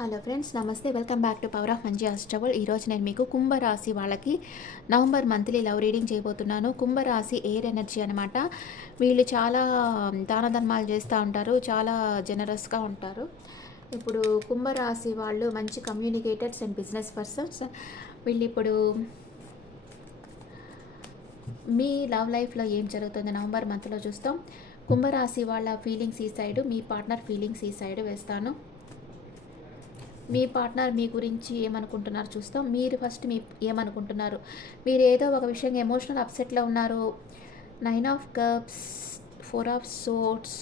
Hello friends, నమస్తే. Welcome back to power of మంచి అస్ట్రబుల్. ఈరోజు నేను మీకు కుంభరాశి వాళ్ళకి నవంబర్ మంత్లీ లవ్ రీడింగ్ చేయబోతున్నాను. కుంభరాశి ఎయిర్ ఎనర్జీ అనమాట. వీళ్ళు చాలా దాన ధర్మాలు చేస్తూ ఉంటారు, చాలా జనరస్గా ఉంటారు. ఇప్పుడు కుంభరాశి వాళ్ళు మంచి కమ్యూనికేటర్స్ అండ్ బిజినెస్ పర్సన్స్. వీళ్ళు ఇప్పుడు మీ లవ్ లైఫ్లో ఏం జరుగుతుంది నవంబర్ మంత్లో చూస్తాం. కుంభరాశి వాళ్ళ ఫీలింగ్స్ ఈ సైడు, మీ పార్ట్నర్ ఫీలింగ్స్ ఈ సైడు వేస్తాను. మీ పార్ట్నర్ మీ గురించి ఏమనుకుంటున్నారు చూస్తాం. మీరు ఫస్ట్ ఏమనుకుంటున్నారు. మీరు ఏదో ఒక విషయంగా ఎమోషనల్ అప్సెట్లో ఉన్నారు. 9 of cups, 4 of swords,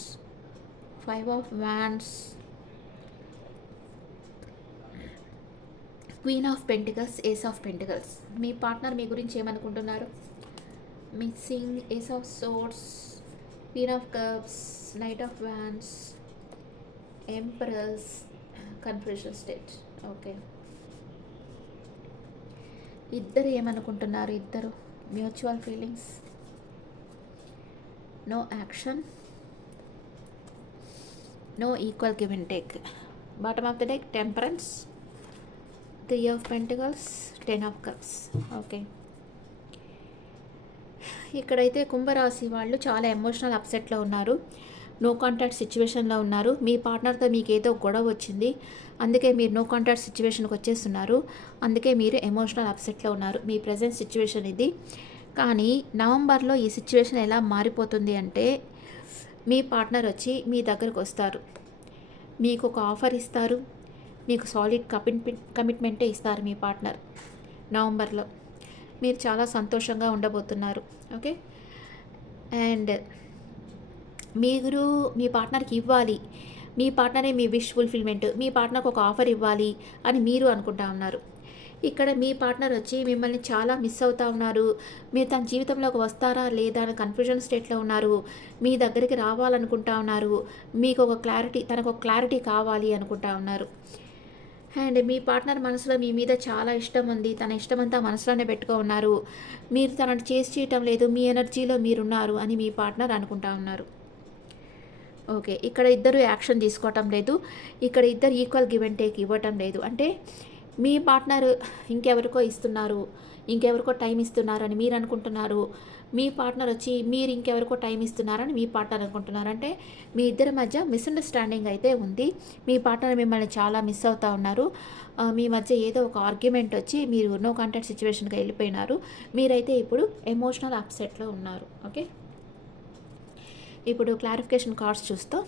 5 of wands, queen of pentacles, ace of pentacles. మీ పార్ట్నర్ మీ గురించి ఏమనుకుంటున్నారు. Missing, ace of swords, queen of cups, knight of wands, emperors, confusion state. Okay, ఇద్దరు ఏమనుకుంటున్నారు. ఇద్దరు mutual feelings, no action, no equal give and take. Bottom of the deck temperance, 3 of pentacles, 10 of cups. Okay, ఇక్కడైతే కుంభరాశి వాళ్ళు చాలా emotional అప్సెట్లో ఉన్నారు. No contact సిచ్యువేషన్లో ఉన్నారు. మీ పార్ట్నర్తో మీకు ఏదో గొడవ వచ్చింది, అందుకే మీరు నో కాంటాక్ట్ సిచ్యువేషన్కి వచ్చేస్తున్నారు. అందుకే మీరు ఎమోషనల్ అప్సెట్లో ఉన్నారు. మీ ప్రజెంట్ సిచ్యువేషన్ ఇది. కానీ నవంబర్లో ఈ సిచ్యువేషన్ ఎలా మారిపోతుంది అంటే, మీ పార్ట్నర్ వచ్చి మీ దగ్గరకు వస్తారు, మీకు ఒక ఆఫర్ ఇస్తారు, మీకు సాలిడ్ కమిట్మెంటే ఇస్తారు మీ పార్ట్నర్. నవంబర్లో మీరు చాలా సంతోషంగా ఉండబోతున్నారు. ఓకే, అండ్ మీరు మీ పార్ట్నర్కి ఇవ్వాలి, మీ పార్ట్నరే మీ విష్ ఫుల్ఫిల్మెంట్, మీ పార్ట్నర్కి ఒక ఆఫర్ ఇవ్వాలి అని మీరు అనుకుంటా ఉన్నారు. ఇక్కడ మీ పార్ట్నర్ వచ్చి మిమ్మల్ని చాలా మిస్ అవుతూ ఉన్నారు. మీరు తన జీవితంలోకి వస్తారా లేదా అని కన్ఫ్యూజన్ స్టేట్లో ఉన్నారు. మీ దగ్గరికి రావాలనుకుంటా ఉన్నారు. మీకు ఒక క్లారిటీ, తనకు ఒక క్లారిటీ కావాలి అనుకుంటా ఉన్నారు. అండ్ మీ పార్ట్నర్ మనసులో మీ మీద చాలా ఇష్టం ఉంది. తన ఇష్టమంతా మనసులోనే పెట్టుకో ఉన్నారు. మీరు తనని చేసి చేయటం లేదు, మీ ఎనర్జీలో మీరున్నారు అని మీ పార్ట్నర్ అనుకుంటా ఉన్నారు. ఓకే, ఇక్కడ ఇద్దరు యాక్షన్ తీసుకోవటం లేదు. ఇక్కడ ఇద్దరు ఈక్వల్ గివ్ అండ్ టేక్ ఇవ్వటం లేదు. అంటే మీ పార్ట్నర్ ఇంకెవరికో ఇస్తున్నారు, ఇంకెవరికో టైం ఇస్తున్నారని మీరు అనుకుంటున్నారు. మీ పార్ట్నర్ వచ్చి మీరు ఇంకెవరికో టైం ఇస్తున్నారని మీ పార్ట్నర్ అనుకుంటున్నారు. అంటే మీ ఇద్దరి మధ్య మిస్అండర్స్టాండింగ్ అయితే ఉంది. మీ పార్ట్నర్ మిమ్మల్ని చాలా మిస్ అవుతూ ఉన్నారు. మీ మధ్య ఏదో ఒక ఆర్గ్యుమెంట్ వచ్చి మీరు నో కాంటాక్ట్ సిచ్యువేషన్కి వెళ్ళిపోయినారు. మీరైతే ఇప్పుడు ఎమోషనల్ అప్సెట్లో ఉన్నారు. ఓకే, ఇప్పుడు క్లారిఫికేషన్ కార్డ్స్ చూస్తాం.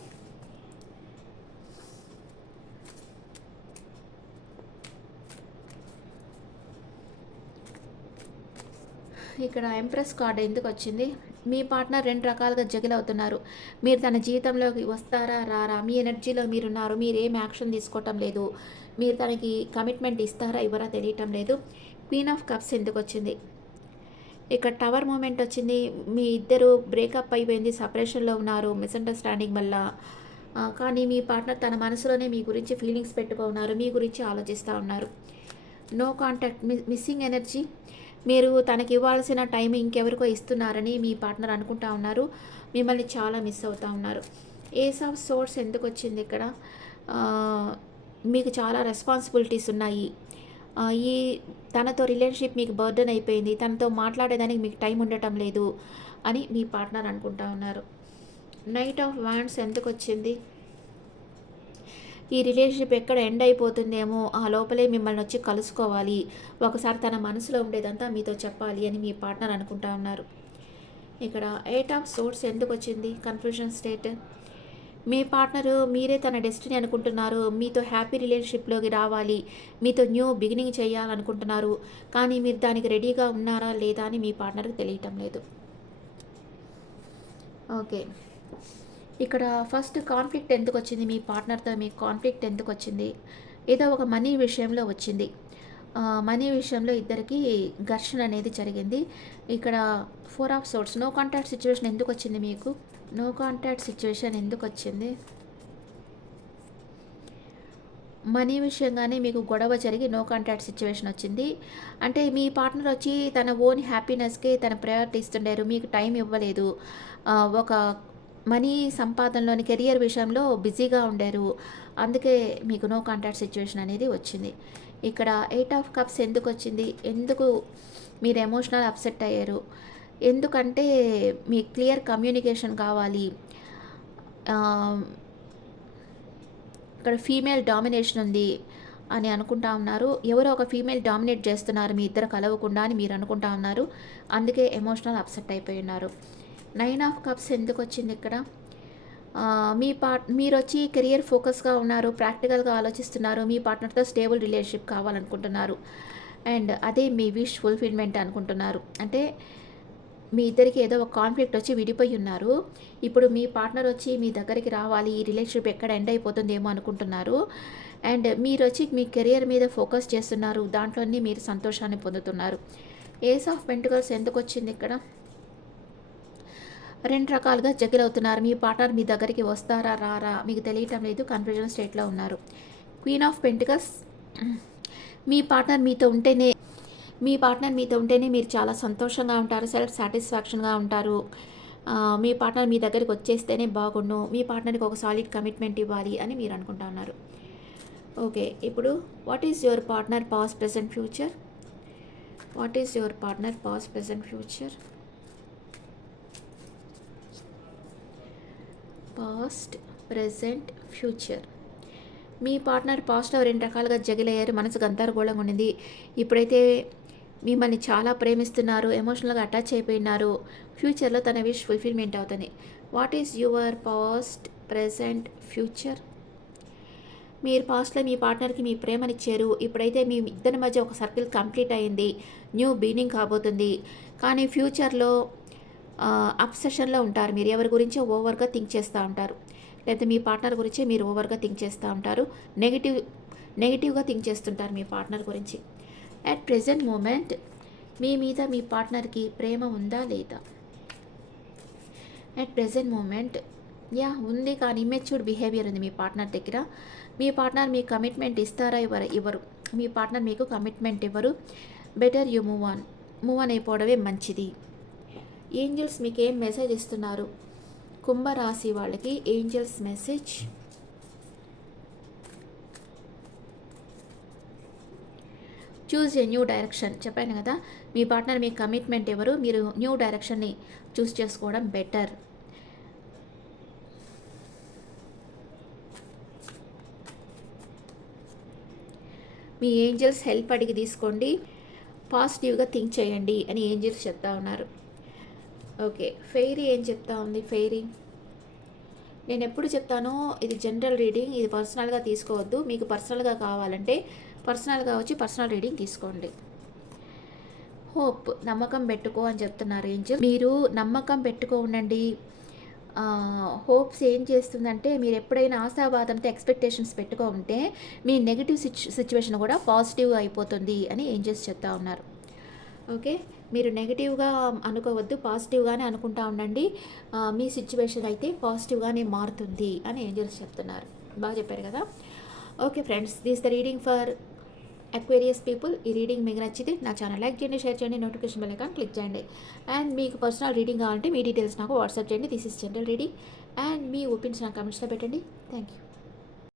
ఇక్కడ ఎంప్రెస్ కార్డ్ ఎందుకు వచ్చింది. మీ పార్ట్నర్ 2 రకాలుగా జగిల్ అవుతున్నారు. మీరు తన జీవితంలోకి వస్తారా రారా, మీ ఎనర్జీలో మీరున్నారు, మీరు ఏం యాక్షన్ తీసుకోవటం లేదు. మీరు తనకి కమిట్మెంట్ ఇస్తారా ఇవ్వరా తెలియటం లేదు. క్వీన్ ఆఫ్ కప్స్ ఎందుకు వచ్చింది. ఇక్కడ టవర్ మూమెంట్ వచ్చింది. మీ ఇద్దరు బ్రేకప్ అయిపోయింది, సపరేషన్లో ఉన్నారు మిస్అండర్స్టాండింగ్ వల్ల. కానీ మీ పార్ట్నర్ తన మనసులోనే మీ గురించి ఫీలింగ్స్ పెట్టుకున్నారు, మీ గురించి ఆలోచిస్తూ ఉన్నారు. No contact, missing energy. మీరు తనకి ఇవ్వాల్సిన టైం ఇంకెవరికో ఇస్తున్నారని మీ పార్ట్నర్ అనుకుంటా ఉన్నారు. మిమ్మల్ని చాలా మిస్ అవుతూ ఉన్నారు. ఏస్ ఆఫ్ సోర్స్ ఎందుకు వచ్చింది ఇక్కడ. మీకు చాలా రెస్పాన్సిబిలిటీస్ ఉన్నాయి. ఈ తనతో రిలేషన్షిప్ మీకు బర్డెన్ అయిపోయింది, తనతో మాట్లాడేదానికి మీకు టైం ఉండటం లేదు అని మీ పార్ట్నర్ అనుకుంటా ఉన్నారు. నైట్ ఆఫ్ వ్యాండ్స్ ఎందుకు వచ్చింది. ఈ రిలేషన్షిప్ ఎక్కడ ఎండ్ అయిపోతుందేమో, ఆ లోపలే మిమ్మల్ని వచ్చి కలుసుకోవాలి, ఒకసారి తన మనసులో ఉండేదంతా మీతో చెప్పాలి అని మీ పార్ట్నర్ అనుకుంటా ఉన్నారు. ఇక్కడ 8 ఆఫ్ సోర్స్ ఎందుకు వచ్చింది. Confusion state. మీ పార్ట్నరు మీరే తన డెస్టినీ అనుకుంటున్నారు, మీతో హ్యాపీ రిలేషన్షిప్లోకి రావాలి, మీతో న్యూ బిగినింగ్ చేయాలనుకుంటున్నారు. కానీ మీరు దానికి రెడీగా ఉన్నారా లేదా అని మీ పార్ట్నర్కి తెలియటం లేదు. ఓకే, ఇక్కడ ఫస్ట్ కాన్ఫ్లిక్ట్ ఎందుకు వచ్చింది. మీ పార్ట్నర్తో మీకు కాన్ఫ్లిక్ట్ ఎందుకు వచ్చింది. ఏదో ఒక మనీ విషయంలో వచ్చింది. మనీ విషయంలో ఇద్దరికి ఘర్షణ అనేది జరిగింది. ఇక్కడ 4 of source. No contact situation ఎందుకు వచ్చింది మీకు. నో కాంటాక్ట్ సిచ్యువేషన్ ఎందుకు వచ్చింది. మనీ విషయంగానే మీకు గొడవ జరిగి నో కాంటాక్ట్ సిచ్యువేషన్ వచ్చింది. అంటే మీ పార్ట్నర్ వచ్చి తన ఓన్ హ్యాపీనెస్కి తన ప్రయారిటీ ఇస్తుండారు, మీకు టైం ఇవ్వలేదు. ఒక మనీ సంపాదనలోని కెరియర్ విషయంలో బిజీగా ఉండారు. అందుకే మీకు నో కాంటాక్ట్ సిచ్యువేషన్ అనేది వచ్చింది. ఇక్కడ 8 ఆఫ్ కప్స్ ఎందుకొచ్చింది? ఎందుకు మీరు ఎమోషనల్ అప్సెట్ అయ్యారు? ఎందుకంటే మీ క్లియర్ కమ్యూనికేషన్ కావాలి. ఆహ్, ఇక్కడ ఫీమేల్ డామినేషన్ ఉంది అని అనుకుంటా ఉన్నారు. ఎవరో ఒక ఫీమేల్ డామినేట్ చేస్తున్నారు మీ ఇద్దరు కలవకుండా అని మీరు అనుకుంటా ఉన్నారు. అందుకే ఎమోషనల్ అప్సెట్ అయిపోయి ఉన్నారు. 9 ఆఫ్ కప్స్ ఎందుకొచ్చింది ఇక్కడ? మీరొచ్చి కెరియర్ ఫోకస్‌గా ఉన్నారు. ప్రాక్టికల్‌గా ఆలోచిస్తున్నారు. మీ పార్ట్నర్‌తో స్టేబుల్ రిలేషన్‌షిప్ కావాలనుకుంటున్నారు. అండ్ అదే మీ విష్ ఫుల్‌ఫిల్‌మెంట్ అనుకుంటున్నారు. అంటే మీ ఇద్దరికి ఏదో ఒక కాన్‌ఫ్లిక్ట్ వచ్చి విడిపోయి ఉన్నారు. ఇప్పుడు మీ పార్ట్నర్ వచ్చి మీ దగ్గరికి రావాలి. ఈ రిలేషన్‌షిప్ ఎక్కడ ఎండ్ అయిపోతుందేమో అనుకుంటున్నారు. అండ్ మీరొచ్చి మీ కెరియర్ మీద ఫోకస్ చేస్తున్నారు. దాంట్లోనే మీరు సంతోషాన్ని పొందుతున్నారు. ఏస్ ఆఫ్ పెంటికల్స్ ఎందుకొచ్చింది ఇక్కడ? 2 రకాలుగా జగిల్ అవుతున్నారు. మీ పార్ట్నర్ మీ దగ్గరికి వస్తారా? రారా? మీకు తెలియటం లేదు. కన్‌ఫ్యూజన్ స్టేట్‌లో ఉన్నారు. క్వీన్ ఆఫ్ పెంటికల్స్ మీ పార్ట్నర్ మీతో ఉంటేనే మీరు చాలా సంతోషంగా ఉంటారు. సెల్ఫ్ సాటిస్ఫాక్షన్‌గా ఉంటారు. మీ పార్ట్నర్ మీ దగ్గరికి వచ్చేస్తేనే బాగుండు. మీ పార్ట్నర్‌కి ఒక సాలిడ్ కమిట్మెంట్ ఇవ్వాలి అని మీరు అనుకుంటా ఉన్నారు. ఓకే. ఇప్పుడు what is your partner past, present, future? What is your partner past, present, future? Past, present, future. Me partner పాస్ట్‌లో 2 రకాలుగా జగిలయ్యారు. మనసు గందరగోళంగా ఉండింది. ఇప్పుడైతే మిమ్మల్ని చాలా ప్రేమిస్తున్నారు. ఎమోషనల్‌గా అటాచ్ అయిపోయినారు. ఫ్యూచర్‌లో తన విష్ ఫుల్‌ఫిల్‌మెంట్ అవుతుంది. What is your past, present, future? మీరు పాస్ట్‌లో మీ పార్ట్నర్‌కి మీ ప్రేమనిచ్చారు. ఇప్పుడైతే మీ ఇద్దరి మధ్య ఒక సర్కిల్ కంప్లీట్ అయింది. న్యూ బిగినింగ్ కాబోతుంది. కానీ ఫ్యూచర్‌లో అబ్సెషన్‌లో ఉంటారు. మీరు ఎవరి గురించో ఓవర్‌గా థింక్ చేస్తూ ఉంటారు. లేదా మీ పార్ట్నర్ గురించే మీరు ఓవర్‌గా థింక్ చేస్తూ ఉంటారు. నెగెటివ్‌గా థింక్ చేస్తుంటారు మీ పార్ట్నర్ గురించి. అట్ ప్రెజెంట్ మూమెంట్ మీ మీద మీ పార్ట్నర్‌కి ప్రేమ ఉందా లేదా? అట్ ప్రెజెంట్ మూమెంట్ ఉంది, కానీ ఇమ్మెచ్యూర్డ్ బిహేవియర్ ఉంది మీ పార్ట్నర్ దగ్గర. మీ పార్ట్నర్ మీకు కమిట్మెంట్ ఇస్తారా? ఇవ్వరు. మీ పార్ట్నర్ మీకు కమిట్మెంట్ ఇవ్వరు. బెటర్ యూ మూవ్ ఆన్ అయిపోవడమే మంచిది. ఏంజల్స్ మీకు ఏం మెసేజ్ ఇస్తున్నారు? కుంభరాశి వాళ్ళకి angels message. Choose a new direction. చెప్పాను కదా, మీ పార్ట్నర్ మీకు కమిట్మెంట్ ఎవరు, మీరు న్యూ డైరెక్షన్ని చూస్ చేసుకోవడం బెటర్. మీ ఏంజల్స్ హెల్ప్ అడిగి తీసుకోండి. పాజిటివ్గా థింక్ చేయండి అని ఏంజల్స్ చెప్తా ఉన్నారు. ఓకే, ఫెయిరీ ఏం చెప్తా ఉంది? ఫెయిరీ, నేను ఎప్పుడు చెప్తానో ఇది జనరల్ రీడింగ్, ఇది పర్సనల్గా తీసుకోవద్దు. మీకు పర్సనల్గా కావాలంటే పర్సనల్గా వచ్చి పర్సనల్ రీడింగ్ తీసుకోండి. హోప్, నమ్మకం పెట్టుకో అని చెప్తున్నారు ఏంజల్. మీరు నమ్మకం పెట్టుకో ఉండండి. హోప్స్ ఏం చేస్తుందంటే, మీరు ఎప్పుడైనా ఆశావాదంతో ఎక్స్పెక్టేషన్స్ పెట్టుకో ఉంటే మీ నెగిటివ్ సిచ్యువేషన్ కూడా పాజిటివ్ అయిపోతుంది అని ఏంజల్స్ చెప్తా ఉన్నారు. ఓకే, మీరు నెగిటివ్గా అనుకోవద్దు, పాజిటివ్గానే అనుకుంటా ఉండండి. మీ సిచ్యువేషన్ అయితే పాజిటివ్గానే మారుతుంది అని ఏంజల్స్ చెప్తున్నారు. బాగా చెప్పారు కదా. Okay friends, this the reading for Aquarius people. ఈ రీడింగ్ మీకు నచ్చితే నా ఛానల్ లైక్ చేయండి, షేర్ చేయండి, నోటిఫికేషన్ బెల్ ఐకాన్ క్లిక్ చేయండి. అండ్ మీకు పర్సనల్ రీడింగ్ కావాలంటే మీ డీటెయిల్స్ నాకు వాట్సాప్ చేయండి. This is general reading. And me opinions నా కమెంట్స్లో పెట్టండి. Thank you.